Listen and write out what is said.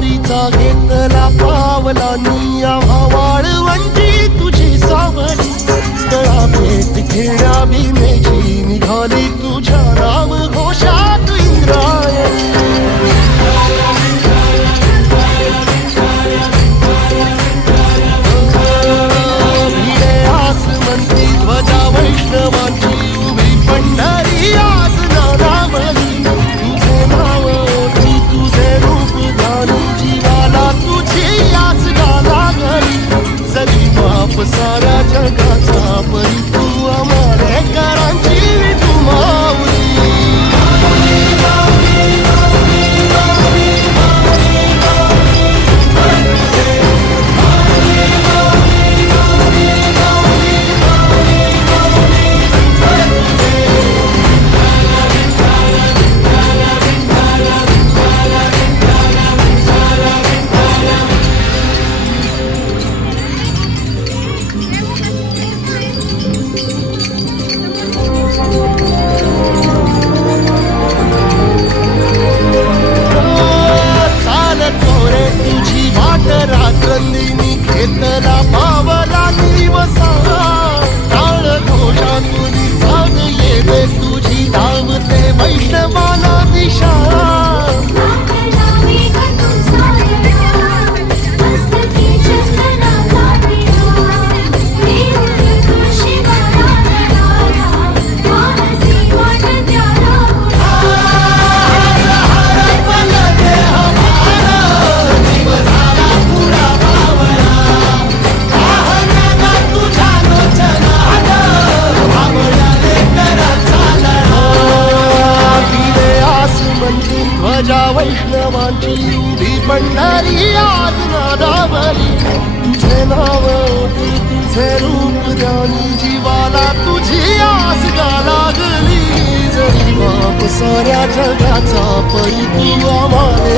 वारीचा घेतला पावलांनी आम्हा वाळवंटी तुझी सावली तळा भेट घेण्या भीमेची निघाली तुझ्या नाम घोषात इंद्रायणी भिडे आसमंती ध्वजा वैष्णवांची उभी पंढरी आज नानावली तुझे नाव ओळखी तुझे रूप ध्यानी जीवाला तुझी आस गाला घरी सगळी बाप साऱ्या जगाचा परी तू आम्हाला करांची तू माऊली रात्रंदिनी घेतला पावला दिवसा टाळ घोषा तुझी साध येते तुझी धावते वैष्णवाला दिशा ध्वजा वैष्णवांची उभी पंढरी आज नादावली तुझे नाव ओळखी तुझे रूप ध्यानी जीवाला तुझी आस गाला लागली जरी बाप साऱ्या जगाचा परी तू आम्हाला